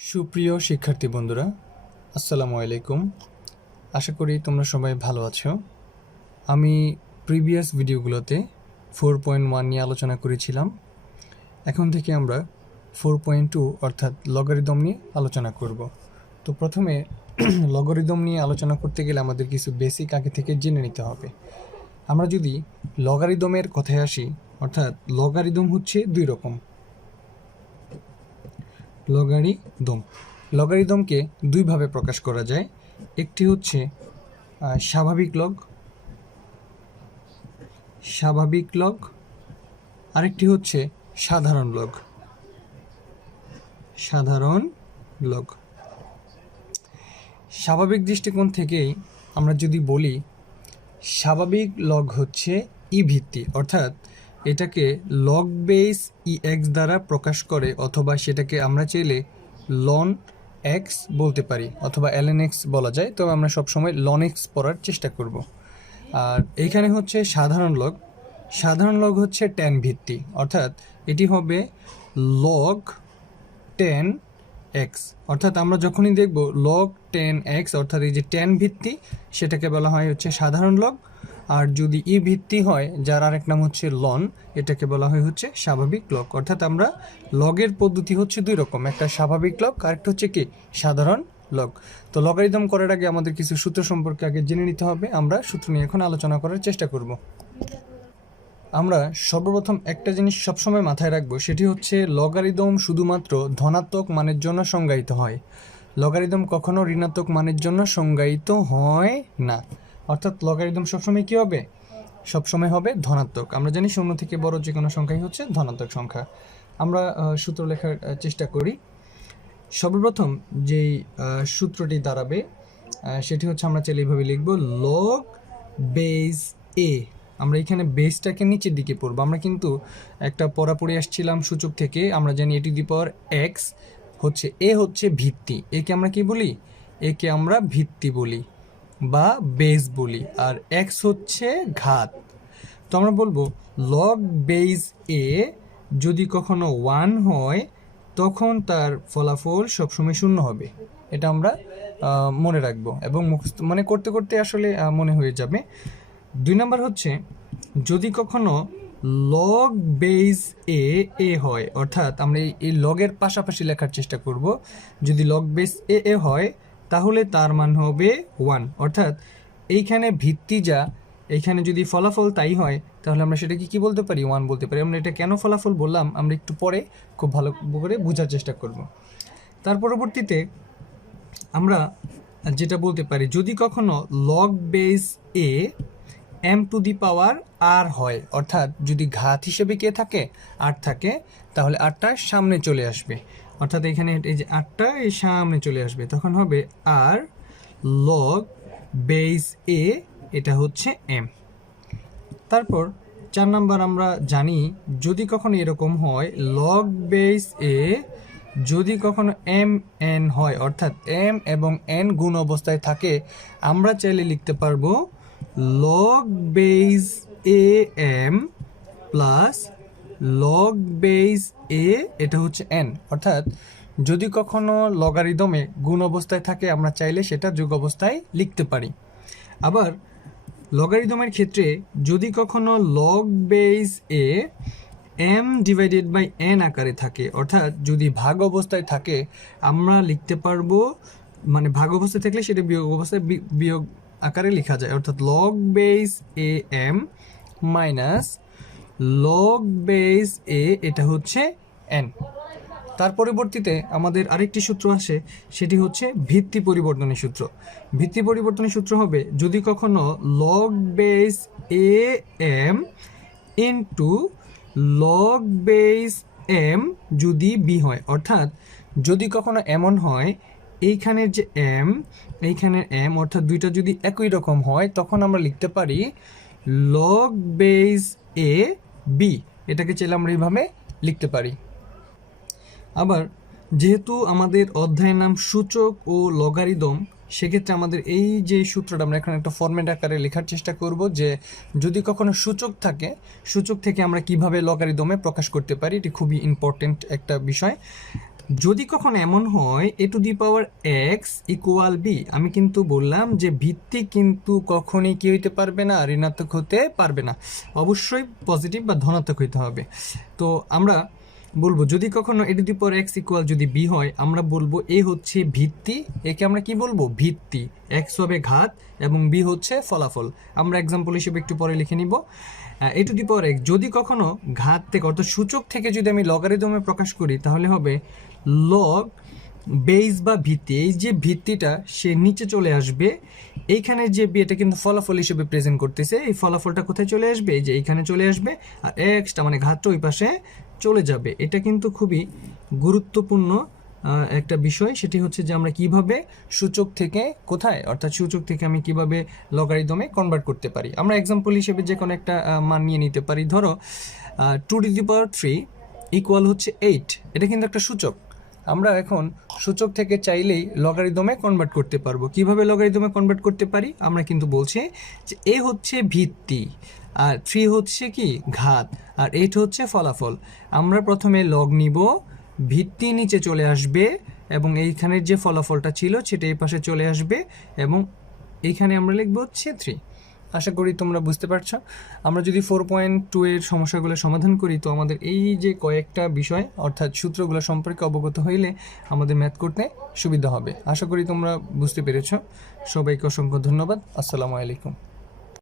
সুপ্রিয় শিক্ষার্থী বন্ধুরা, আসসালামু আলাইকুম। আশা করি তোমরা সবাই ভালো আছো। আমি প্রিভিয়াস ভিডিওগুলোতে 4.1 নিয়ে আলোচনা করেছিলাম। এখন থেকে আমরা 4.2 অর্থাৎ লগারিদম নিয়ে আলোচনা করব। তো প্রথমে লগারিদম নিয়ে আলোচনা করতে গেলে আমাদের কিছু বেসিক আগে থেকে জেনে নিতে হবে। আমরা যদি লগারিদমের কথায় আসি, অর্থাৎ লগারিদম হচ্ছে দুই রকম। লগারিদমকে দুইভাবে প্রকাশ করা যায়। একটি হচ্ছে স্বাভাবিক লগ, আরেকটি হচ্ছে সাধারণ লগ। স্বাভাবিক দৃষ্টিকোণ থেকেই আমরা যদি বলি, স্বাভাবিক লগ হচ্ছে ই ভিত্তি, অর্থাৎ এটাকে লগ বেস ই এক্স দ্বারা প্রকাশ করে, অথবা সেটাকে আমরা চাইলে লন এক্স বলতে পারি, অথবা এলএন এক্স বলা যায়। তবে আমরা সবসময় লন এক্স পড়ার চেষ্টা করব। আর এইখানে হচ্ছে সাধারণ লগ হচ্ছে টেন ভিত্তি, অর্থাৎ এটি হবে লগ 10x, অর্থাৎ আমরা যখনই দেখব লগ 10x, অর্থাৎ এই যে 10 ভিত্তি, সেটাকে বলা হয় হচ্ছে সাধারণ লগ। আর যদি ই ভিত্তি হয়, যার আরেক নাম হচ্ছে লন, এটাকে বলা হয় হচ্ছে স্বাভাবিক লগ। অর্থাৎ আমরা লগের পদ্ধতি হচ্ছে দুই রকম, একটা স্বাভাবিক লগ, আরেকটা হচ্ছে কি সাধারণ লগ। তো লগারিদম করার আগে আমাদের কিছু সূত্র সম্পর্কে আগে জেনে নিতে হবে। আমরা সূত্র নিয়ে এখন আলোচনা করার চেষ্টা করব। আমরা সর্বপ্রথম একটা জিনিস সবসময় মাথায় রাখবো, সেটি হচ্ছে লগারিদম শুধুমাত্র ধনাত্মক মানের জন্য সংজ্ঞায়িত হয়। লগারিদম কখনো ঋণাত্মক মানের জন্য সংজ্ঞায়িত হয় না। অর্থাৎ লগারিদম সবসময় কী হবে? সবসময় হবে ধনাত্মক। আমরা জানি শূন্য থেকে বড় যে কোনো সংখ্যাই হচ্ছে ধনাত্মক সংখ্যা। আমরা সূত্র লেখার চেষ্টা করি। সর্বপ্রথম যেই সূত্রটি দাঁড়াবে সেটি হচ্ছে, আমরা চাইলে এইভাবে লিখব, লগ বেস এ। আমরা এখানে বেসটাকে নিচের দিকে পড়বো। আমরা কিন্তু একটা পড়ে আসছিলাম সূচক থেকে, আমরা জানি এ টু দি পাওয়ার এক্স হচ্ছে, এ হচ্ছে ভিত্তি। একে আমরা কি বলি? একে আমরা ভিত্তি বলি বা বেস বলি, আর এক্স হচ্ছে ঘাত। তো আমরা বলবো লগ বেস এ যদি কখনো 1 হয়, তখন তার ফলাফল সবসময় 0 হবে। এটা আমরা মনে রাখবো, এবং মনে করতে করতে আসলে মনে হয়ে যাবে। 2 নম্বর হচ্ছে, যদি কখনো লগ বেস এ হয়, অর্থাৎ আমরা এই লগের পাশাপাশি লেখার চেষ্টা করব। যদি লগ বেস এ হয়, তাহলে তার মান হবে 1, অর্থাৎ এইখানে ভিত্তি যা, এইখানে যদি ফলাফল তাই হয়, তাহলে আমরা সেটাকে কি বলতে পারি? 1 বলতে পারি। আমরা এটা কেন ফলাফল বললাম, আমরা একটু পরে খুব ভালো করে বোঝার চেষ্টা করব। তার পরবর্তীতে আমরা যেটা বলতে পারি, যদি কখনো log base A M to the power আর হয়, অর্থাৎ যদি ঘাত হিসেবে কে থাকে? আর থাকে, তাহলে আরটা সামনে চলে আসবে, অর্থাৎ এখানে এই যে আরটা এই সামনে চলে আসবে, তখন হবে আর লগ বেস এ, এটা হচ্ছে এম। তারপর 4 নাম্বার, আমরা জানি যদি কখনো এরকম হয়, লগ বেস এ যদি কখনো এম এন হয়, অর্থাৎ এম এবং এন গুণ অবস্থায় থাকে, আমরা চাইলে লিখতে পারবো log base A M plus log base A, এটা হচ্ছে এন। অর্থাৎ যদি কখনো লগারিদমে গুণ অবস্থায় থাকে, আমরা চাইলে সেটা যোগ অবস্থায় লিখতে পারি। আবার লগারিদমের ক্ষেত্রে যদি কখনো log base A M divided by N আকারে থাকে, অর্থাৎ যদি ভাগ অবস্থায় থাকে, আমরা লিখতে পারবো, মানে ভাগ অবস্থায় থাকলে সেটা বিয়োগ অবস্থায় বিয়োগ আকারে লেখা যায়, অর্থাৎ log base A M minus log base A, এটা হচ্ছে এন। তার পরবর্তীতে আমাদের আরেকটি সূত্র আসে, সেটি হচ্ছে ভিত্তি পরিবর্তনের সূত্র। ভিত্তি পরিবর্তনের সূত্র হবে, যদি কখনো log base A M into log base M যদি বি হয়, অর্থাৎ যদি কখনো এমন হয়, এইখানের যে এম, এইখানের এম, অর্থাৎ দুইটা যদি একই রকম হয়, তখন আমরা লিখতে পারি লগ বেস এ বি। এটাকে চাইলে আমরা এইভাবে লিখতে পারি। আবার যেহেতু আমাদের অধ্যায়ের নাম সূচক ও লগারিদম, সেক্ষেত্রে আমাদের এই যে সূত্রটা আমরা এখন একটা ফরম্যাট আকারে লেখার চেষ্টা করব, যে যদি কখনো সূচক থাকে, সূচক থেকে আমরা কিভাবে লগারিদমে প্রকাশ করতে পারি। এটি খুবই ইম্পর্টেন্ট একটা বিষয়। যদি কখনো এমন হয় a two the power x equal b, আমি কিন্তু বললাম যে ভিত্তি কিন্তু কখনই কি হইতে পারবে না, ঋণাত্মক হতে পারবে না, অবশ্যই পজিটিভ বা ধনাত্মক হইতে হবে। তো আমরা বলবো যদি কখনো a two the power x equal যদি b হয়, আমরা বলবো a হচ্ছে ভিত্তি, একে আমরা কি বলবো ভিত্তি, x হবে ঘাত এবং b হচ্ছে ফলাফল। আমরা এক্সাম্পল হিসেবে একটু পরে লিখে নিব। a two the power x যদি কখনো ঘাত থেকে অর্থাৎ সূচক থেকে যদি আমি লগারিদমে প্রকাশ করি তাহলে হবে লগ বেস বা ভিত্তি, এই যে ভিত্তিটা সে নিচে চলে আসবে, এইখানে যে বি এটা কিন্তু ফলাফল হিসেবে প্রেজেন্ট করতেছে, এই ফলাফলটা কোথায় চলে আসবে, এই যে এইখানে চলে আসবে, আর এক্সটা মানে ঘাতটা ওই পাশে চলে যাবে। এটা কিন্তু খুবই গুরুত্বপূর্ণ একটা বিষয়, সেটি হচ্ছে যে আমরা কিভাবে সূচক থেকে কোথায়, অর্থাৎ সূচক থেকে আমি কিভাবে লগারিদমে কনভার্ট করতে পারি। আমরা এক্সাম্পল হিসেবে যে কোনো একটা মান নিয়ে নিতে পারি, ধরো 2 টু দি পাওয়ার 3 ইকুয়াল হচ্ছে 8, এটা কিন্তু একটা সূচক। আমরা এখন সূচক থেকে চাইলেই লগারিদমে কনভার্ট করতে পারবো। কিভাবে লগারিদমে কনভার্ট করতে পারি, আমরা কিন্তু বলছি যে এ হচ্ছে ভিত্তি আর 3 হচ্ছে কি ঘাত আর 8 হচ্ছে ফলাফল। আমরা প্রথমে লগ নিব, ভিত্তি নিচে চলে আসবে এবং এইখানের যে ফলাফলটা ছিল সেটা এই পাশে চলে আসবে এবং এইখানে আমরা লিখবো হচ্ছে 3। আশা করি তোমরা বুঝতে পারছো। আমরা যদি 4.2 এর সমস্যাগুলো সমাধান করি তো আমাদের এই যে কয়েকটা বিষয় অর্থাৎ সূত্রগুলো সম্পর্কে অবগত হইলে আমাদের ম্যাথ করতে সুবিধা হবে। আশা করি তোমরা বুঝতে পেরেছো। সবাইকে অসংখ্য ধন্যবাদ। আসসালামু আলাইকুম।